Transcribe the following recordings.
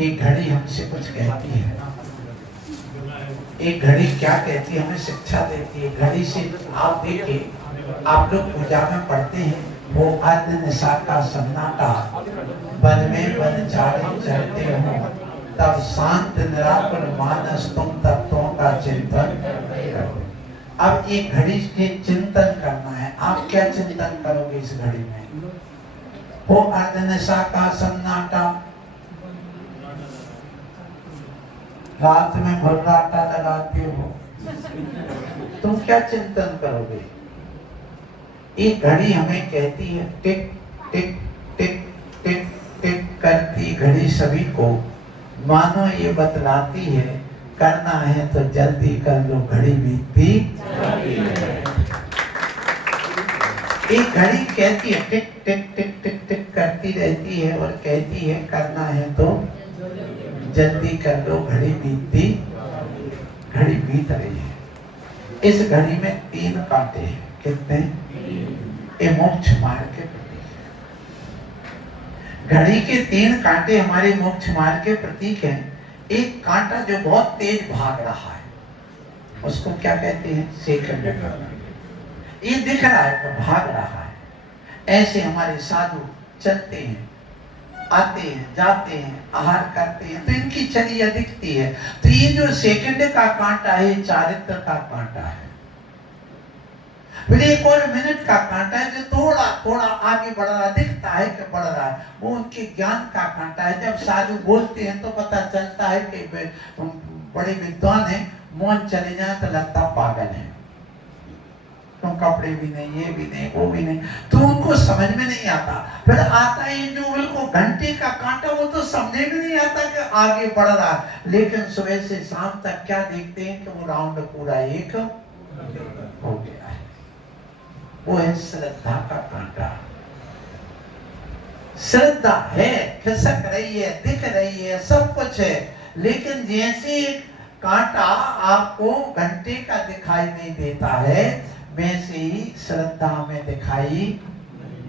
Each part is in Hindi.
एक घड़ी हमसे कुछ कहती है। एक घड़ी क्या कहती है, हमें शिक्षा देती है। घड़ी से आप देखिए, आप लोग पूजा में पढ़ते हैं, वो अर्ध निशा का सन्नाटा, वन में वन चारे चलते हो, तब शांत निराकुल मानस तुम तत्वों का चिंतन करो। अब एक घड़ी के चिंतन करना है। आप क्या चिंतन करोगे इस घड़ी में? वो अर्ध निशा का सन्नाटा, रात में भर्राटा लगाते हो, तुम क्या चिंतन करोगे? एक घड़ी हमें कहती है टिक टिक टिक टिक टिक करती घड़ी सभी को मानो ये बतलाती है, करना है तो जल्दी कर लो, घड़ी बीतती। एक घड़ी कहती है टिक टिक टिक टिक टिक करती रहती है और कहती है करना है तो जल्दी कर लो, घड़ी बीतती। घड़ी बीत रही है। इस घड़ी में 3 कांटे हैं। कितने? ये मोक्ष मार्ग के प्रतीक है। घड़ी के 3 कांटे हमारे मोक्ष मार्ग के प्रतीक हैं। एक कांटा जो बहुत तेज भाग रहा है, उसको क्या कहते हैं? सेकंड का। ये दिख रहा है तो भाग रहा है। ऐसे हमारे साधु चलते हैं, आते हैं, जाते हैं, आहार करते हैं, तो इनकी चर्या दिखती है। तो ये जो सेकंड का कांटा है, चारित्र का कांटा है। फिर एक और मिनट का कांटा है जो थोड़ा थोड़ा आगे बढ़ रहा, दिखता है कि बढ़ रहा है, वो उनके ज्ञान का कांटा है। जब साधु बोलते हैं तो पता चलता है कि बड़े विद्वान हैं, मौन चले जाए तो लगता पागल है। तो कपड़े भी नहीं, ये भी नहीं, वो भी नहीं, तो उनको समझ में नहीं आता। फिर आता है जो बिल्कुल घंटे का कांटा, वो तो समझे भी नहीं आता कि आगे बढ़ रहा है। लेकिन सुबह से शाम तक क्या देखते हैं कि वो राउंड पूरा एक हो गया है। वो है श्रद्धा का कांटा। श्रद्धा है, खिसक रही है, दिख रही है, सब कुछ है, लेकिन जैसे कांटा आपको घंटे का दिखाई नहीं देता है, वैसे ही श्रद्धा में दिखाई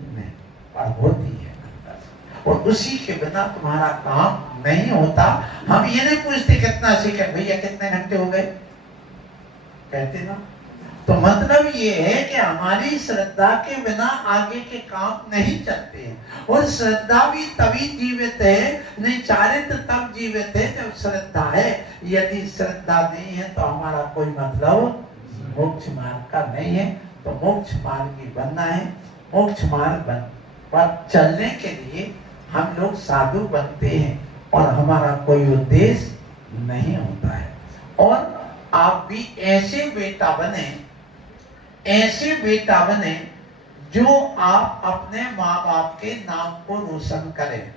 नहीं और होती है, और उसी के बिना तुम्हारा काम नहीं होता। हम ये नहीं पूछते कितना सेकंड, भैया कितने घंटे हो गए, कहते ना। तो मतलब ये है कि हमारी श्रद्धा के बिना आगे के काम नहीं चलते हैं। और श्रद्धा भी तभी जीवित है, नहीं चारित्र तब जीवित है जब श्रद्धा है। यदि श्रद्धा नहीं है तो हमारा कोई मतलब मोक्ष मार्ग का नहीं है। तो मोक्ष मार्गी बनना है। मोक्ष मार्ग पर चलने के लिए हम लोग साधु बनते हैं और हमारा कोई उद्देश्य नहीं होता है। और आप भी ऐसे बेटा बने, ऐसे बेटा बने जो आप अपने माँ बाप के नाम को रोशन करें।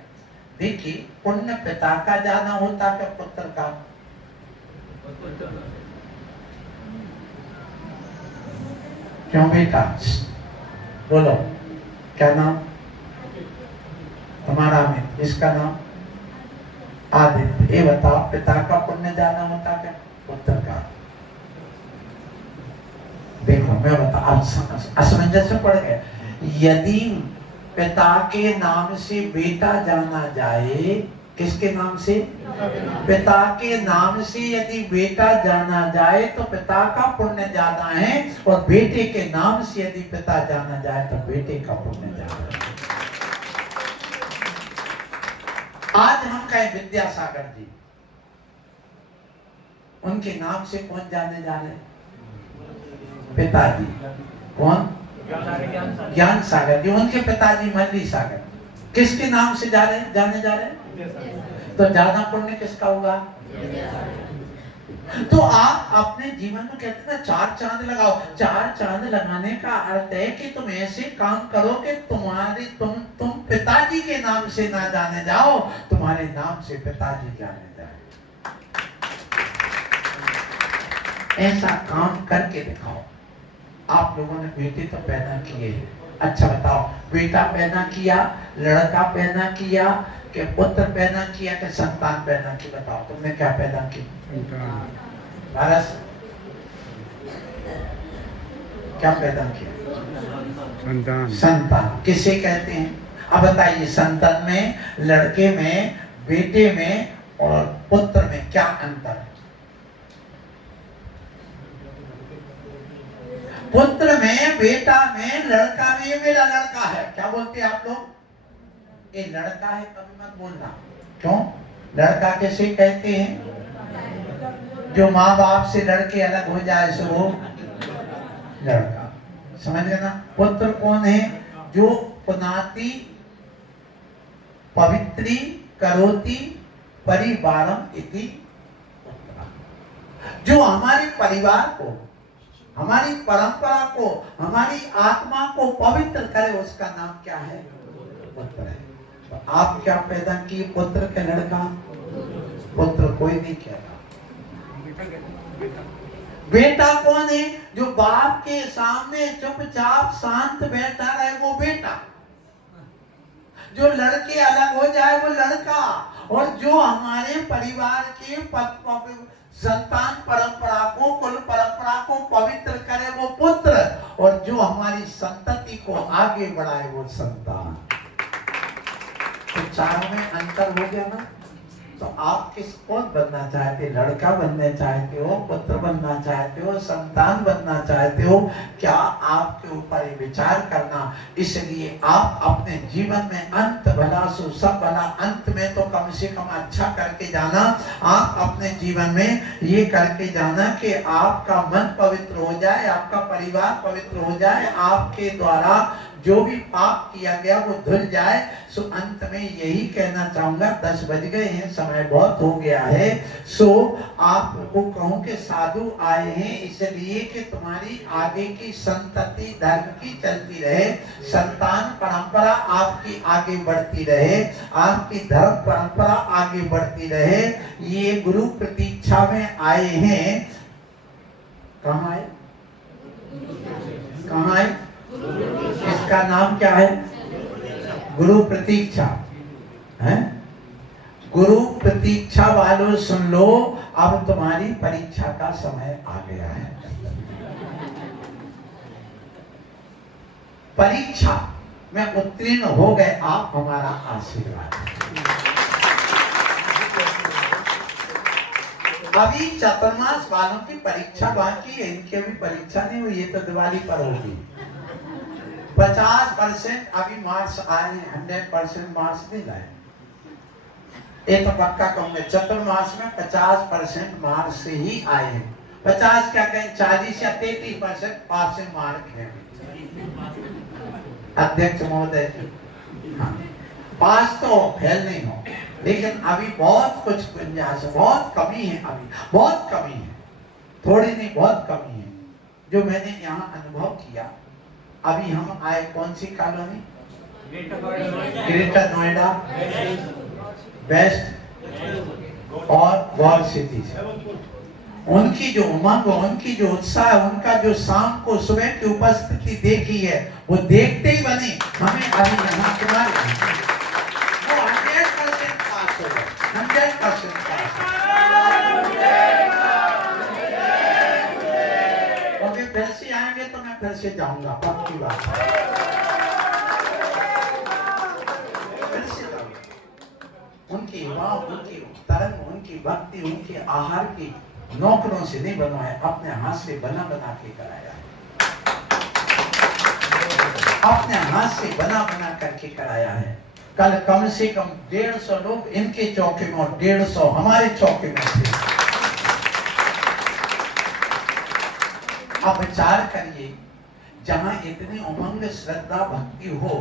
देखिए, पुण्य पिता का जाना होता है पुत्र का। क्यों बेटा? बोलो, क्या नाम तुम्हारा? में इसका नाम आदित्य। ये बताओ, पिता का पुण्य जाना होता क्या पुत्र का? देखो मैं बता, असमंजस में पड़ गए। यदि पिता के नाम से बेटा जाना जाए, किसके नाम से? पिता के नाम से यदि बेटा जाना जाए तो पिता का पुण्य ज्यादा है, और बेटे के नाम से यदि पिता जाना जाए तो बेटे का पुण्य ज्यादा है। आज हम कहें विद्यासागर जी, उनके नाम से कौन जाने जा रहे? पिताजी। कौन? ज्ञान सागर जी। उनके पिताजी मल्ली सागर। किसके नाम से जाने जा रहे? तो ज्यादा पुण्य किसका होगा? तो आप अपने जीवन में कहते हैं ना, 4 चांद लगाओ। 4 चांद लगाने का अर्थ है कि तुम ऐसे काम करो कि तुम पिताजी के नाम से ना जाने जाओ, तुम्हारे नाम से पिताजी जाने जाए। ऐसा काम करके दिखाओ। आप लोगों ने बेटे तो पैदा किए हैं, अच्छा बताओ, बेटा पैदा किया, लड़का पैदा किया कि पुत्र पैदा किया कि संतान पैदा की? बताओ, तुमने क्या पैदा किया? भारत क्या पैदा किया? संतान। संतान किसे कहते हैं? अब बताइए, संतान में, लड़के में, बेटे में और पुत्र में क्या अंतर है? पुत्र में, बेटा में, लड़का में, ये मेरा लड़का है। क्या बोलते हैं आप लोग? ये लड़का है, कभी मत बोलना। क्यों? लड़का कैसे कहते हैं? जो माँ बाप से लड़के अलग हो जाए सो वो लड़का। समझ गए ना? पुत्र कौन है? जो पुनाति पवित्री करोति परिवारम इति पुत्र, जो हमारे परिवार को, हमारी परंपरा को, हमारी आत्मा को पवित्र करे, उसका नाम क्या है? पुत्र है। तो आप क्या पैदा किए? पुत्र के लड़का? पुत्र कोई नहीं कहता। बेटा कौन है? जो बाप के सामने चुपचाप शांत बैठा रहे, वो बेटा। जो लड़के अलग हो जाए, वो लड़का। और जो हमारे परिवार के संतान परंपरा को, कुल परंपरा को पवित्र करे, वो पुत्र। और जो हमारी संतति को आगे बढ़ाए, वो संतान। तो चारों में अंतर हो गया ना? तो आप किस कौन बनना चाहते? लड़का बनना चाहते हो, पुत्र बनना चाहते हो, संतान बनना चाहते हो? क्या आपके ऊपर विचार करना। इसलिए आप अपने जीवन में अंत भला सो सब भला, अंत में तो कम से कम अच्छा करके जाना। आप अपने जीवन में ये करके जाना कि आपका मन पवित्र हो जाए, आपका परिवार पवित्र हो जाए, आपके द्वारा जो भी पाप किया गया वो धुल जाए। सो अंत में यही कहना चाहूंगा, 10 बज गए हैं, समय बहुत हो गया है। सो आपको कहूं कि साधु आए हैं इसलिए कि तुम्हारी आगे की संतति धर्म की चलती रहे, संतान परंपरा आपकी आगे बढ़ती रहे, आपकी धर्म परंपरा आगे बढ़ती रहे। ये गुरु प्रतीक्षा में आए हैं। कहाँ आए? कहाँ आए? इसका नाम क्या है? गुरु प्रतीक्षा है। गुरु प्रतीक्षा वालों सुन लो, अब तुम्हारी परीक्षा का समय आ गया है। परीक्षा में उत्तीर्ण हो गए आप, हमारा आशीर्वाद। अभी चतुर्मास वालों की परीक्षा बाकी है, इनकी अभी परीक्षा नहीं हुई, ये तो दिवाली पर होगी। 50% अभी मार्क्स आए हैं, 100% मार्क्स नहीं लाए। एक तो पक्का कहूंगा, चतुर्मास में 50% मार्क्स से ही आए हैं। 50 क्या कहें, 40 या 33% पासिंग मार्क है अध्यक्ष महोदय। हाँ, पास तो फेल नहीं हो, लेकिन अभी बहुत कुछ गुंजाइश, बहुत कमी है, अभी बहुत कमी है, थोड़ी नहीं बहुत कमी है। जो मैंने यहाँ अनुभव किया, अभी हम आए कौन सी कॉलोनी? ग्रेटर नोएडा, बेस्ट और गौर सिटी से। उनकी जो उमंग, उनकी जो उत्साह, उनका जो शाम को सुबह की उपस्थिति देखी है, वो देखते ही बनी हमें अभी यहाँ तुम्हारे वो 100% पास हो गए, 100% पास। और फिर से आएंगे तो मैं फिर से जाऊंगा, पक्की बात है। फिर से जाऊंगा। उनकी वाह, उनकी तरंग, उनकी भक्ति, उनके आहार की नौकरों से नहीं बनवाया, अपने हाथ से बना बना के कराया है, अपने हाथ से बना बना करके कराया है। कल कम से कम 150 लोग इनके चौके में और 150 हमारे चौके में थे। अब विचार करिए, जहां इतनी उमंग श्रद्धा भक्ति हो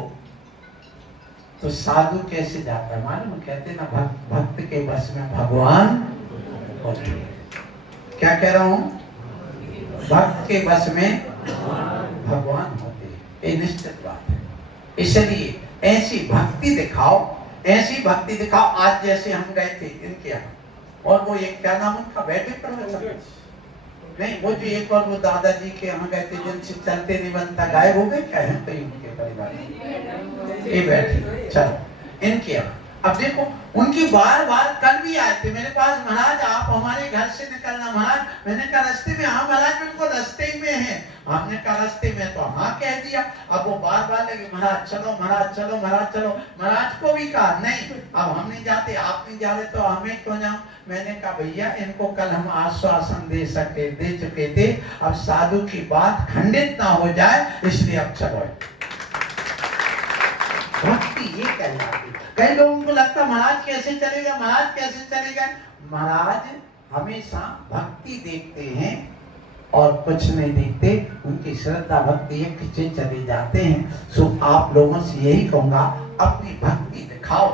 तो साधु कैसे जाता है? मालूम कहते ना, भक्त के बस में भगवान होते हैं। क्या कह रहा हूं? भक्त के बस में भगवान होते हैं, ये निश्चित बात है। इसलिए ऐसी भक्ति दिखाओ, ऐसी भक्ति दिखाओ। आज जैसे हम गए थे इनके यहाँ, और वो एक क्या नाम उनका, बैठे प्रवचन नहीं, वो जो एक और वो दादाजी के यहाँ गए थे, जिनसे चलते नहीं बनता, गायब हो गए क्या है? तो उनके परिवार ये बैठे, चलो इनके यहाँ। अब देखो, उनकी बार बार कल भी आए थे मेरे पास, महाराज आप हमारे घर से निकलना। महाराज, मैंने कहा रास्ते में? हाँ महाराज, बिल्कुल रास्ते में है। हमने कहा रास्ते में तो हाँ कह दिया। अब वो बार बार लगे महाराज चलो महाराज चलो महाराज चलो। महाराज को भी कहा नहीं अब हम नहीं जाते, आप नहीं जा रहे तो हमें क्यों जाऊं। मैंने कहा भैया इनको कल हम आश्वासन दे चुके थे, अब साधु की बात खंडित ना हो जाए इसलिए अब चलो। भक्ति ये कहलाती। कई लोगों को लगता महाराज कैसे चलेगा, महाराज कैसे चलेगा। महाराज हमेशा भक्ति देखते हैं और कुछ नहीं देखते, उनकी श्रद्धा भक्ति एक पीछे चले जाते हैं। सो आप लोगों से यही कहूंगा अपनी भक्ति दिखाओ,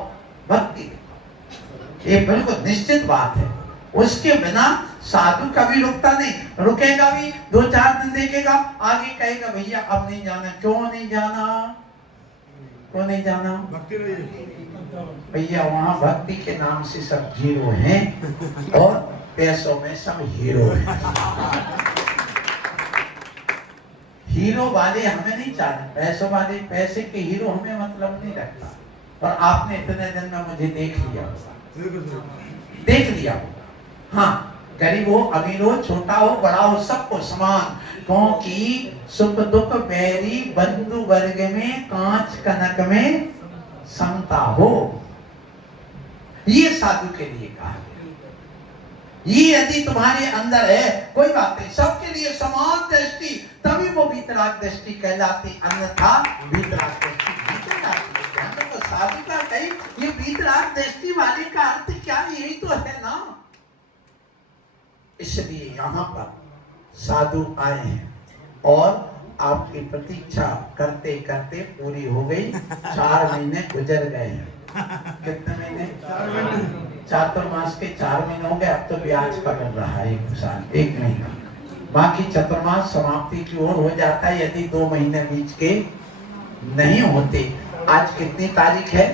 भक्ति दिखाओ, ये बिल्कुल निश्चित बात है। उसके बिना साधु कभी रुकता नहीं, रुकेगा भी 2-4 दिन देखेगा, आगे कहेगा भैया अब नहीं जाना। क्यों नहीं जाना, क्यों नहीं जाना? भैया वहाँ भक्ति के नाम से सब जीरो हैं और पैसों में सब हीरो हैं। हीरो वाले हमें नहीं चाहिए, पैसों वाले, पैसे के हीरो हमें मतलब नहीं रखता। और आपने इतने दिन में मुझे देख लिया होगा। हाँ, गरीब हो अमीर हो छोटा हो बड़ा हो सबको समान, क्योंकि सुख दुख बैरी बंधु वर्ग में कांच कनक में समता हो। ये साधु के लिए कहा गया। ये यदि तुम्हारे अंदर है कोई बात नहीं, सबके लिए समान दृष्टि, तभी वो वीतराग दृष्टि कहलाती, अन्यथा वीतराग दृष्टि नहीं कहलाती। तो साधु का कहीं ये वीतराग दृष्टि वाले का अर्थ क्या, यही तो है ना। इसलिए यहाँ पर साधु आए हैं और आपकी प्रतीक्षा करते करते पूरी हो गई। 4 महीने गुजर गए हैं। कितने महीने? चातुर्मास के 4 महीने हो गए। अब तो ब्याज का मिल रहा है 1 साल 1 महीना, बाकी चतुर्मास समाप्ति की ओर हो जाता है यदि 2 महीने बीच के नहीं होते। आज कितनी तारीख है?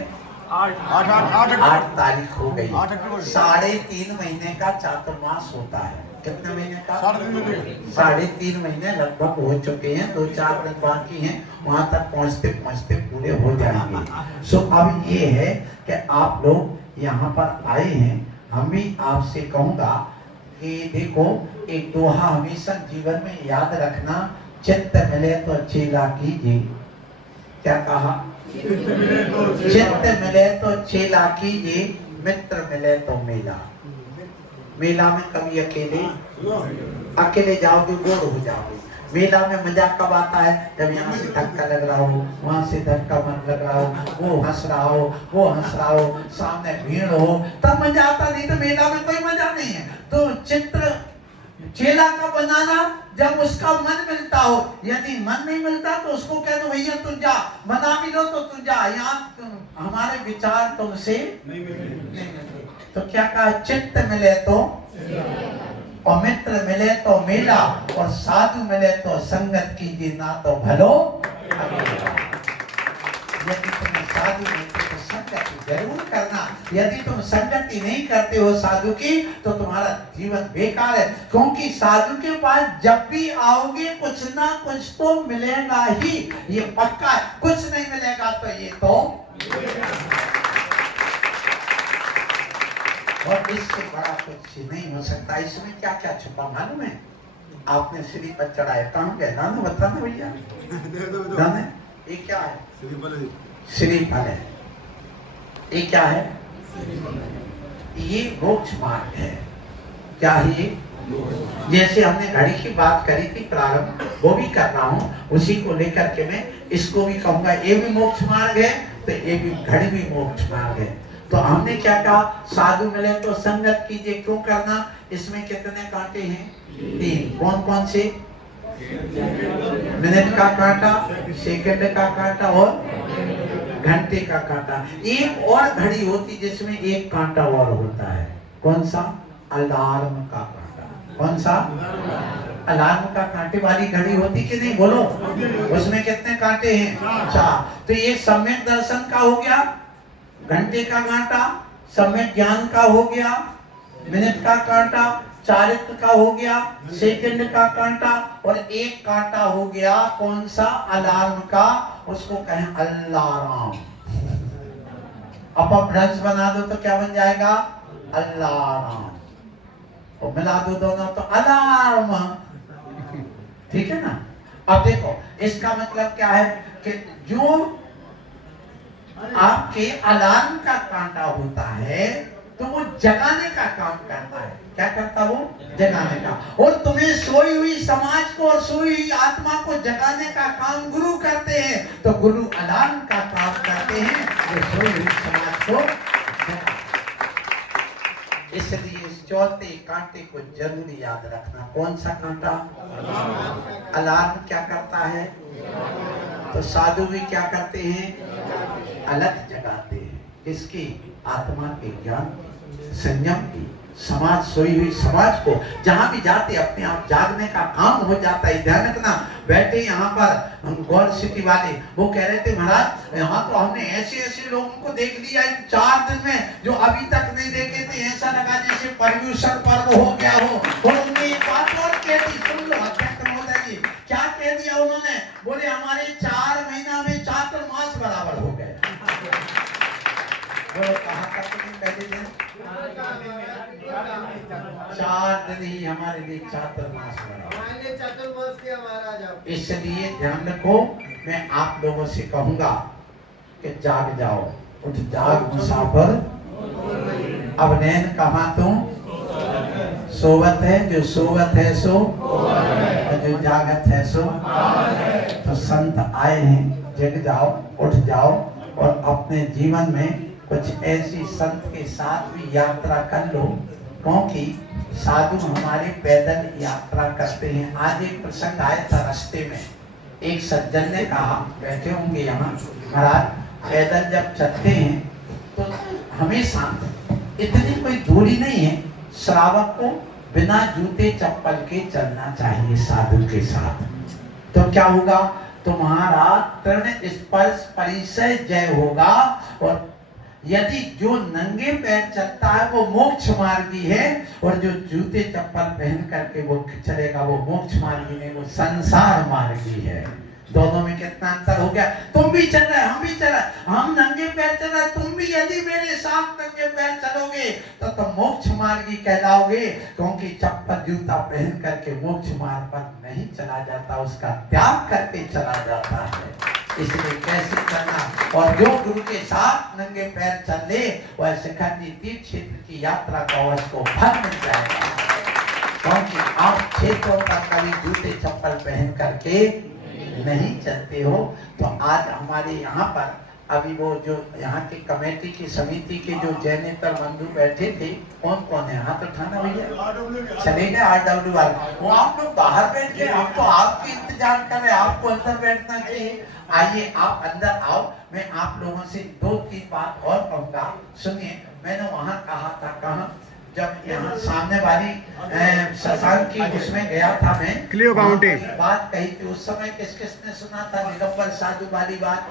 8 तारीख हो गई। 3.5 महीने का चातुर्मास होता है। कितने महीने का? 3.5 महीने लगभग हो चुके हैं, 2-4 दिन बाकी हैं, वहां तक पहुंचते पहुंचते पूरे हो जाएंगे। सो अब ये है कि आप लोग यहाँ पर आए हैं। हम भी आपसे कहूँगा कि देखो एक दोहा हमेशा जीवन में याद रखना, चित्त मिले तो चेला कीजिए। क्या कहा? चित्त मिले तो चेला कीजिए, मित्र मिले तो मेला। मेला में कभी अकेले जाओगे बोर हो जाओगे। मेला में मजा कब आता है? जब यहाँ से धक्का लग रहा हो, वहां से धक्का मत लग रहा हो, वो हंस रहा हो, वो हंस रहा हो, सामने भीड़ हो, तब मजा आता। नहीं तो मेला में कोई मजा नहीं है। तो चित्र चेला का बनाना जब उसका मन मिलता हो, यदि मन नहीं मिलता तो उसको कह दो भैया तू जा, मना भी लो तो तू जा, यहाँ हमारे विचार तुमसे नहीं मिलते। तो क्या कहा? चित्त मिले तो और मित्र मिले तो मेला, और साधु मिले तो संगत कीजिए ना तो भलो। यदि तुम्हें साधु मिलते तो संगति जरूर करना। यदि तुम संगति नहीं करते हो साधु की तो तुम्हारा जीवन बेकार है, क्योंकि साधु के पास जब भी आओगे कुछ ना कुछ तो मिलेगा ही, ये पक्का है। कुछ नहीं मिलेगा तो ये तो, और इससे बड़ा कुछ नहीं हो सकता। इसमें क्या क्या छुपा मालूम है? आपने श्री पर चढ़ाया, कहाँ गया? ना बताना भैया, ये क्या है? श्रीफल है। ये क्या है? ये मोक्ष मार्ग है। क्या है ये? जैसे हमने घड़ी की बात करी थी प्रारंभ, वो भी कर रहा हूँ, उसी को लेकर के मैं इसको भी कहूंगा ये भी मोक्ष मार्ग है, तो ये भी घड़ी भी मोक्ष मार्ग है। तो हमने क्या कहा? साधु मिले तो संगत कीजिए। क्यों करना? इसमें कितने कांटे हैं? 3। कौन कौन से? मिनट का कांटा, सेकंड का कांटा और घंटे का कांटा। एक और घड़ी होती जिसमें एक कांटा और होता है। कौन सा? अलार्म का कांटा। कौन सा? अलार्म का कांटे वाली घड़ी होती कि नहीं? बोलो, उसमें कितने कांटे हैं? 4। तो ये सम्यक दर्शन का हो गया, घंटे का कांटा, सम्यक ज्ञान का हो गया, मिनट का कांटा, चारित्र का हो गया, सेकंड का कांटा, और एक कांटा हो गया कौन सा? अलार्म का। उसको कहें अल्लाराम। अब भ्रंश बना दो तो क्या बन जाएगा? अल्लाराम। और मिला दो दोनों तो अलार्म। ठीक है ना? अब देखो इसका मतलब क्या है कि जो आपके अलार्म का कांटा होता है तो वो जगाने का काम करता है। क्या करता वो? जगाने का। और तुम्हें सोई हुई समाज को और सोई हुई आत्मा को जगाने का काम गुरु करते हैं। तो गुरु अलार्म का काम करते हैं जो सोई हुई समाज को जगाते। इसलिए इस चौथे कांटे को जरूर याद रखना। कौन सा कांटा? अलार्म क्या करता है? तो साधु भी क्या करते हैं? अलग जगाते हैं। किसकी? आत्मा के ज्ञान संयम की। समाज सोई हुई समाज को जहां भी जाते अपने आप जागने का काम हो जाता है। ध्यान रखना। बैठे यहाँ पर हम गौर सिटी वाले वो कह रहे थे महाराज यहाँ तो हमने ऐसे ऐसे लोगों को देख लिया इन 4 दिन में जो अभी तक नहीं देखे थे। ऐसा लगा जैसे पर्यूषण पर्व हो गया हो। और उन्होंने एक बात और कह दी, सुन लो अध्यक्ष महोदय जी, क्या कह दिया उन्होंने? बोले हमारे 4 महीना में चातुर्मास बराबर हो गए। बोलो कहाँ तक पहले दिन? 4 दिन ही हमारे लिए चातुर्मास बराबर। चातुर्मास किया महाराज। इसलिए ध्यान रखो, मैं आप लोगों से कहूंगा कि जाग जाओ, उठ जाग मुसाफिर, अब नैन कहाँ तुम सोवत है, जो सोवत है सो और जो जागत है सो। तो संत आए हैं, जग जाओ, उठ जाओ और अपने जीवन में कुछ ऐसी संत के साथ भी यात्रा कर लो, क्योंकि साधु हमारे पैदल यात्रा करते हैं। आज एक प्रसंग आया था रास्ते में, एक सज्जन ने कहा, बैठे होंगे यहाँ, महाराज पैदल जब चलते हैं तो हमेशा इतनी कोई दूरी नहीं है, श्रावक को बिना जूते चप्पल के चलना चाहिए साधु के साथ। तो क्या होगा? तुम्हारा तृण स्पर्श परिचय जय होगा। और यदि जो नंगे पैर चलता है वो मोक्ष मार्गी है, और जो जूते चप्पल पहन करके वो चलेगा वो मोक्ष मार्गी नहीं, वो संसार मार्गी है। दोनों में कितना अंतर हो गया? तुम भी चल रहे, हम भी चल रहे, हम नंगे पैर चल रहे, तुम भी यदि मेरे साथ नंगे पैर चलोगे तो तुम मोक्ष मार्गी कहलाओगे। क्योंकि चप्पल जूता पहन करके मोक्ष मार्ग पर नहीं चला जाता, उसका त्याग करके चला जाता है। इसलिए कैसे करना? और जो गुरु के साथ नंगे पैर चल ले वह शिखंडी तीर्थ क्षेत्र की यात्रा का उसको फल मिल जाएगा। क्योंकि आप क्षेत्रों पर कभी जूते चप्पल पहन करके नहीं चलते हो। तो आज हमारे यहाँ पर अभी वो जो यहाँ की कमेटी की समिति के जो जैनेतर बंधु बैठे थे, कौन कौन है? हाथ उठाना भैया। चले गए RW वाले, वो आप लोग बाहर बैठ गए, हम तो आपकी इंतजार कर रहे हैं, आपको अंदर बैठना चाहिए। आइए आप अंदर आओ, मैं आप लोगों से 2-3 बात और कहूँगा। सुनिए, मैंने वहाँ कहा था, कहाँ जब यहाँ सामने वाली शशांक की उसमें गया था मैं, क्लियो काउंटी बात कही थी उस समय, किस किसने सुना था? दिगंबर साधु वाली बात।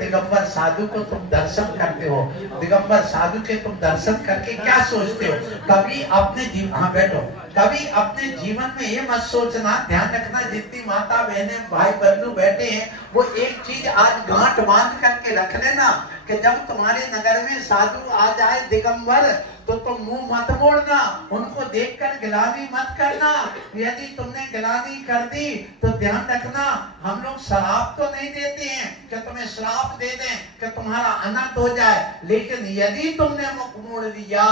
दिगंबर साधु को तुम दर्शन करते हो, दिगंबर साधु के तुम दर्शन करके क्या सोचते हो? कभी अपने जीवन, हाँ बैठो, कभी अपने जीवन में ये मत सोचना, ध्यान रखना, जितनी माता बहने भाई बंधु बैठे हैं वो एक चीज आज गांठ बांध करके रख लेना कि जब तुम्हारे नगर में साधु आ जाए दिगंबर तो तुम मुंह मत मोड़ना, उनको देखकर गिलानी मत करना। यदि तुमने गिलानी कर दी तो ध्यान रखना, हम लोग श्राप तो नहीं देते हैं कि तुम्हें श्राप दे दें कि तुम्हारा अनर्थ हो जाए, लेकिन यदि तुमने मुख मोड़ दिया,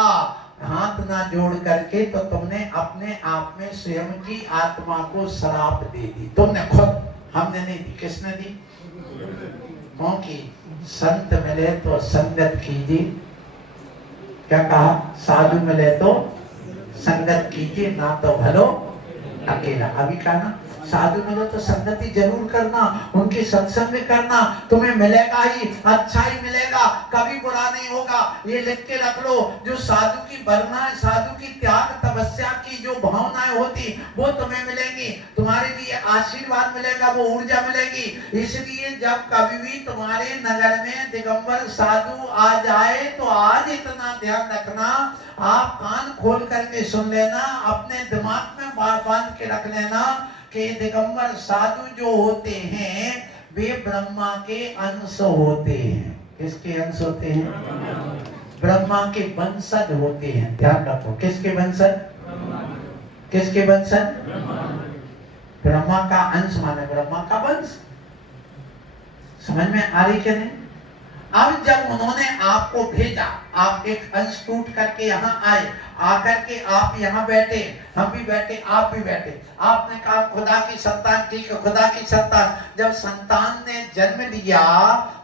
हाथ ना जोड़ करके, तो तुमने अपने आप में स्वयं की आत्मा को श्राप दे दी। तुमने खुद, हमने नहीं दी। किसने दी? क्योंकि संत मिले तो संगत कीजिए। क्या कहा? साधु मिले तो संगत कीजिए, ना तो भलो अकेला। अभी कहा ना, साधु मिले तो संगति जरूर करना, उनकी सत्संग करना, तुम्हें मिलेगा ही, अच्छा ही मिलेगा, कभी बुरा नहीं होगा। ये लिख के रख लो, जो साधु की वरना, साधु की त्याग तपस्या की जो भावनाएं होती वो तुम्हें मिलेंगी, तुम्हारे लिए आशीर्वाद मिलेगा, वो ऊर्जा मिलेगी। इसलिए जब कभी भी तुम्हारे नगर में दिगंबर साधु आ जाए तो आज इतना ध्यान रखना, आप कान खोल करके सुन लेना, अपने दिमाग में बांध के रख लेना कि दिगंबर साधु जो होते हैं वे ब्रह्मा के अंश होते हैं। किसके अंश होते हैं? ब्रह्मा के वंशज होते हैं। ध्यान रखो, किसके वंशज? किसके वंशज? ब्रह्मा का अंश माने ब्रह्मा का वंश। समझ में आ रही कि नहीं? अब जब उन्होंने आपको भेजा, आप एक अंश टूट करके यहाँ आए, आकर के आप यहाँ बैठे, हम भी बैठे, आप भी बैठे। आपने कहा खुदा की संतान, ठीक है खुदा की संतान। जब संतान ने जन्म लिया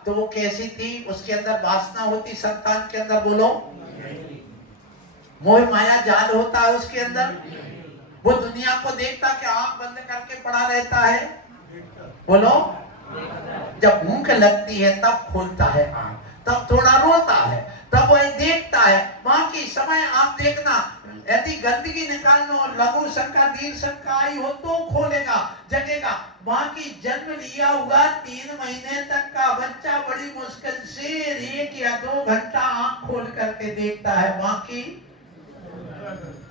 तो वो कैसी थी? उसके अंदर वासना होती संतान के अंदर, बोलो। मोह माया जाल होता है उसके अंदर। वो दुनिया को देखता कि आंख बंद करके पड़ा रहता है, बोलो। जब भूख लगती है तब खोलता है आंख, तब थोड़ा रोता है, तब वही देखता है। बाकी समय आप देखना, यदि गंदगी निकालना और लघु शंका दीर्घ शंका आई हो तो खोलेगा, जगेगा। बाकी जन्म लिया हुआ 3 महीने तक का बच्चा बड़ी मुश्किल से 1 या 2 घंटा आंख खोल करके देखता है, बाकी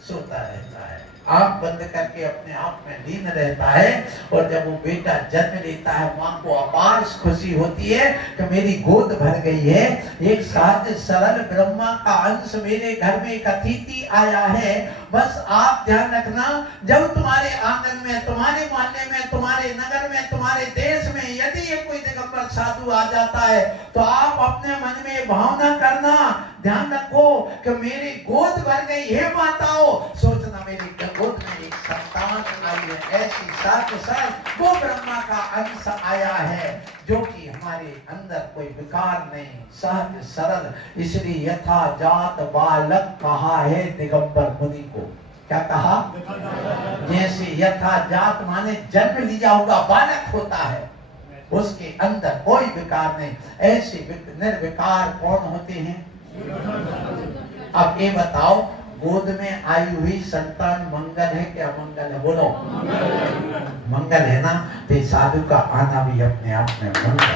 सोता रहता है, आंख बंद करके अपने आप में लीन रहता है। और जब वो बेटा जन्म लेता है, माँ को अपार खुशी होती है कि मेरी गोद भर गई है, एक साथ सरल ब्रह्मा का अंश मेरे घर में एक अतिथि आया है। बस आप ध्यान रखना, जब तुम्हारे आंगन में, तुम्हारे मोहल्ले में, तुम्हारे नगर में, तुम्हारे देश में यदि ये कोई दिगंबर साधु आ जाता है तो आप अपने मन में भावना करना, ध्यान रखो कि मेरी गोद भर गई है। माताओं सोचना, मेरी गोद में एक संतान आई है, ऐसी साथ साथ वो ब्रह्मा का अंश आया है जो कि हमारे अंदर कोई विकार नहीं, सहज सरल। इसलिए यथा जात बालक कहा है दिगंबर मुनि को। क्या कहा? जैसे यथा जात माने जन्म लिया हुआ बालक होता है, उसके अंदर कोई विकार नहीं, ऐसे निर्विकार कौन होते हैं? अब ये बताओ, गोद में आई हुई संतान मंगल है कि अमंगल है? बोलो। मंगल है ना? तो साधु का आना भी अपने आप में मंगल है।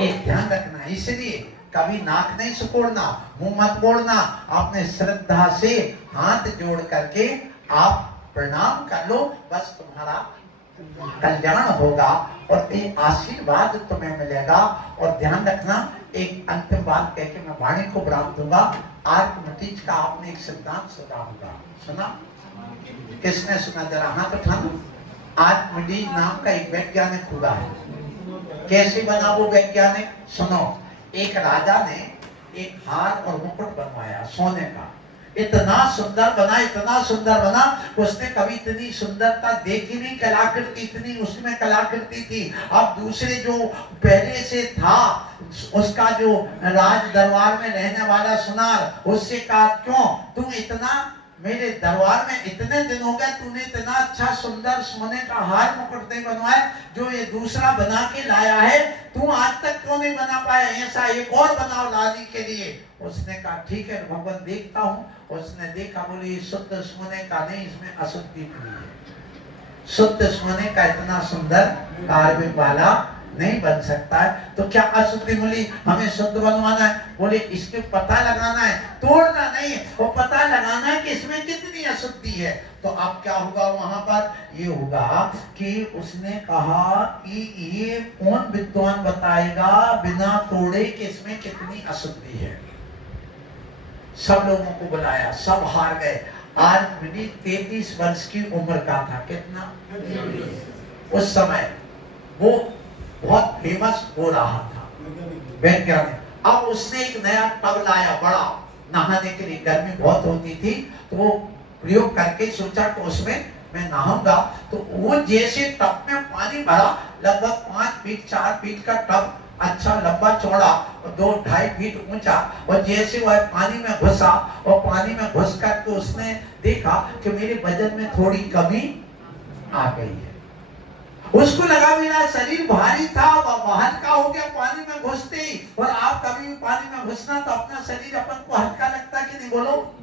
एक ध्यान रखना, इसलिए कभी नाक नहीं सुकोड़ना, मुंह मत मोड़ना, आपने श्रद्धा से हाथ जोड़ करके आप प्रणाम कर लो, बस तुम्हारा कल्याण होगा और एक आशीर्वाद तुम्हें मिलेगा। और ध्यान रखना, एक अंतिम बात कह के मैं वाणी को विराम दूंगा। आर्किमिडीज का आपने एक सिद्धांत सुना होगा, सुना? किसने सुना? जरा हाथ उठाना। आर्किमिडीज नाम का एक वैज्ञानिक हुआ है। कैसे बना वो वैज्ञानिक? सुनो। एक राजा ने एक हार और मुकुट बनवाया सोने का, इतना सुंदर बना, इतना सुंदर बना, उसने कभी इतनी सुंदरता देखी नहीं, कलाकृति इतनी उसमें कलाकृति थी। अब दूसरे जो पहले से था, उसका जो राज दरबार में रहने वाला सुनार, उससे कहा क्यों तुम इतना मेरे दरबार में इतने दिन हो गए, तूने इतना अच्छा सुंदर सोने का हार मुकुट नहीं बनवाया, जो ये दूसरा बना के लाया है, तू आज तक क्यों नहीं बना पाया? ऐसा एक और बनाओ लाली के लिए। उसने कहा ठीक है भगवान, देखता हूँ। उसने देखा, बोली शुद्ध सोने का नहीं, इसमें अशुद्धि मिली है। शुद्ध सोने का इतना सुंदर कार्य वाला नहीं बन सकता है, तो क्या अशुद्धि मिली? हमें शुद्ध बनवाना है। बोले इसके पता लगाना है, तोड़ना नहीं, वो पता लगाना है कि इसमें कितनी अशुद्धि है। तो अब क्या होगा वहां पर? ये होगा कि उसने कहा कि ये कौन विद्वान बताएगा बिना तोड़े कि इसमें कितनी अशुद्धि है। सब लोगों को बुलाया, सब हार गए। आर्किमिडीज 33 वर्ष की उम्र का था। कितना? उस समय वो बहुत फेमस हो रहा था वैज्ञानिक। अब उसने एक नया टब लाया, बड़ा, नहाने के लिए, गर्मी बहुत होती थी, तो वो प्रयोग करके सोचा कि उसमें मैं नहाऊंगा। तो वो जैसे टब में पानी भरा, लगभग 5 फीट 4 फीट का टब, अच्छा लंबा चौड़ा और 2-2.5 फीट ऊंचा, और जैसे वह पानी में घुसा और पानी में घुस कर तो उसने देखा कि मेरे वजन में थोड़ी कमी आ गई है। उसको लगा मेरा शरीर भारी था, हल्का हो गया पानी में घुसते ही। और आप कभी भी पानी में घुसना तो अपना शरीर अपन को हल्का लगता कि नहीं? बोलो,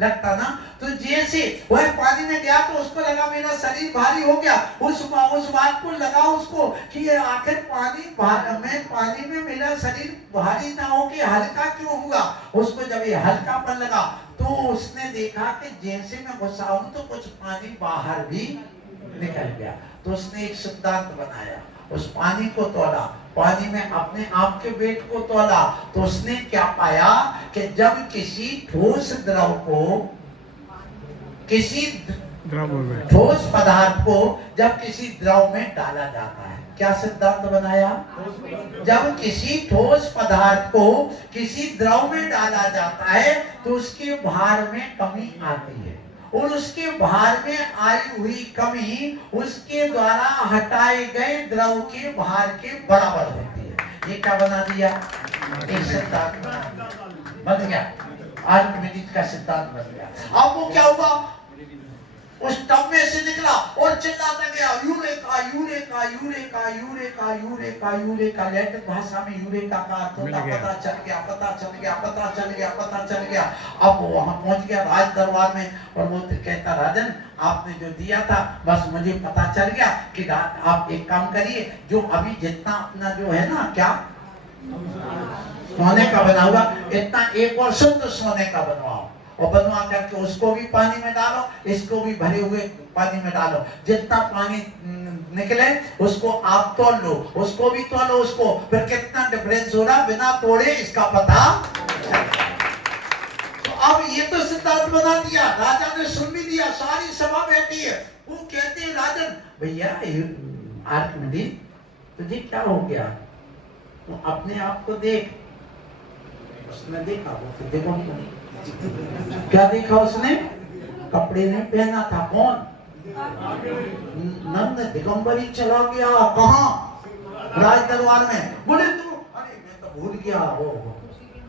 लगता ना? तो जैसे वह पानी में गया तो उसको लगा मेरा शरीर भारी हो गया। उस बात को लगा उसको कि ये आखिर पानी में मेरा शरीर भारी ना हो कि हल्का क्यों हुआ। उसको जब ये हल्कापन लगा तो उसने देखा कि जैसे मैं घुसा हूं तो कुछ पानी बाहर भी निकल गया। तो उसने एक सिद्धांत बनाया, उस पानी को तोला, पानी में अपने आप के वेट को तोला। तो उसने क्या पाया कि जब किसी ठोस द्रव को किसी द्रव में ठोस पदार्थ को जब किसी द्रव में डाला जाता है, क्या सिद्धांत बनाया? जब किसी ठोस पदार्थ को किसी द्रव में डाला जाता है तो उसके भार में कमी आती है, और उसके भार में आई हुई कमी उसके द्वारा हटाए गए द्रव के भार के बराबर होती है। ये क्या बना दिया? एक सिद्धांत बन गया, आर्किमिडीज का सिद्धांत बन गया। अब वो क्या हुआ? उस टब में से निकला और चिल्लाता गया, eureka eureka eureka eureka eureka eureka. Latin भाषा में यूरेका का अर्थ होता है पता चल गया, पता चल गया, पता चल गया, पता चल गया। अब वो वहां पहुंच गया राज दरबार में, और वो कहता, राजन आपने जो दिया था बस मुझे पता चल गया कि आप एक काम करिए, जो अभी जितना अपना जो है ना, क्या सोने का बना हुआ, इतना एक और शुद्ध सोने का बनवाओ, और बनवा करके उसको भी पानी में डालो, इसको भी भरे हुए पानी में डालो। जितना पानी निकले उसको आप तोल लो, उसको भी तोलो, उसको फिर कितना डिफरेंस हो रहा बिना तोड़े इसका पता। तो अब ये तो सिद्धांत बना दिया, राजा ने सुन भी लिया, सारी सभा बैठी है। वो कहते हैं, राजन भैया आर्किमिडीज तुझे क्या हो गया? तो अपने आप को देख। उसने देखा, वो तो देखो क्या देखा उसने? कपड़े नहीं पहना था। कौन? नंद दिगंबर ही चला गया। कहाँ? राज दरबार में। बोले तू, अरे मैं तो भूल गया, वो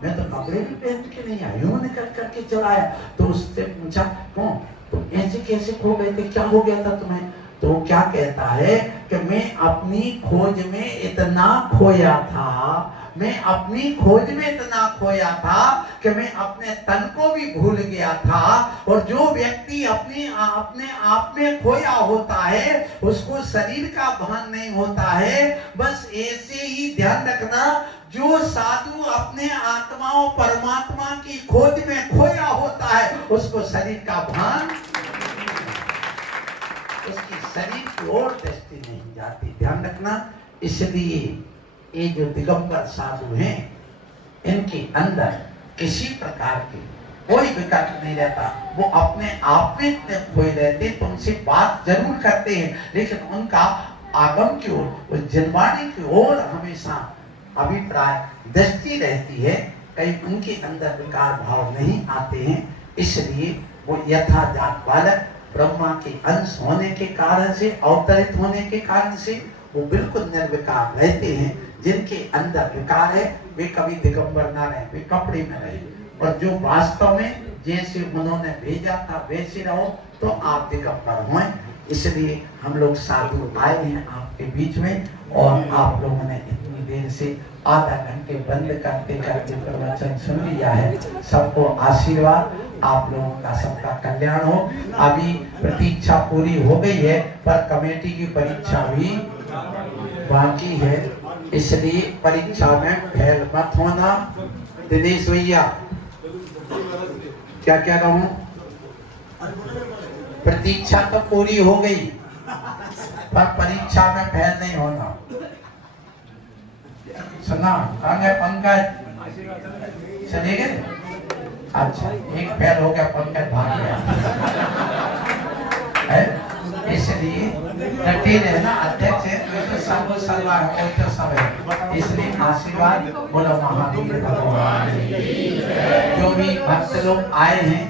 मैं तो कपड़े भी पहन के नहीं आया, यूं निकल करके चला आया। तो उससे पूछा, कौन तुम ऐसे कैसे खो गए थे, क्या हो गया था तुम्हें? तो क्या कहता है कि मैं अपनी खोज में इतना खोया था, मैं अपनी खोज में इतना खोया था कि मैं अपने तन को भी भूल गया था। और जो व्यक्ति अपने आप में खोया होता है उसको शरीर का भान नहीं होता है। बस ऐसे ही ध्यान रखना, जो साधु अपने आत्माओं परमात्मा की खोज में खोया होता है उसको शरीर का भान, उसकी शरीर की ओर दृष्टि नहीं जाती। ध्यान रखना। इसलिए ये जो दिगंबर साधु हैं, इनके अंदर किसी प्रकार की कोई विकल्प नहीं रहता। वो अपने आप में इतने खोए रहते, तो उनसे बात जरूर करते हैं, लेकिन उनका आगम की ओर, उस जनवाणी की ओर हमेशा अभिप्राय दृष्टि रहती है। कहीं उनके अंदर विकार भाव नहीं आते हैं। इसलिए वो यथाजात बालक ब्रह्मा के अंश होने के कारण से, अवतरित होने के कारण से वो बिल्कुल निर्विकार रहते हैं। जिनके अंदर विकार है वे कभी दिगंबर ना रहे, वे कपड़े में रहे। और जो वास्तव में जैसे उन्होंने भेजा था वैसे रहो, तो आप दिगंबर हों। इसलिए हम लोग साधु आए हैं आपके बीच में, और आप लोगों ने इतनी देर से आधा घंटे बंद करते करते प्रवचन सुन लिया है। सबको आशीर्वाद, आप लोगों का सबका कल्याण हो। अभी प्रतीक्षा पूरी हो गई है, पर कमेटी की परीक्षा भी बाकी है, इसलिए परीक्षा में फेल मत होना। दिनेश भैया क्या कह रहा हूँ, प्रतीक्षा तो पूरी हो गई, पर परीक्षा में फेल नहीं होना। सुना? पंकज चले गए? अच्छा, एक फेल हो गया, पंकज भाग गया है। इसलिए डटे रहना, अध्यक्ष है तो सब सलवा है, तो सब है। इसलिए आशीर्वाद बोलो महावीर भगवान। जो भी भक्त लोग आए हैं,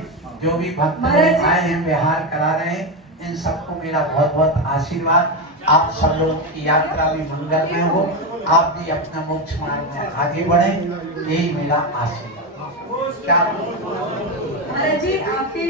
जो भी भक्त लोग आए हैं विहार करा रहे हैं, इन सबको मेरा बहुत बहुत आशीर्वाद। आप सब लोगों की यात्रा भी मंगलमय हो, आप भी अपना मोक्ष मार्ग में आगे बढ़े, यही मेरा आशीर्वाद। क्या महाराज जी आपके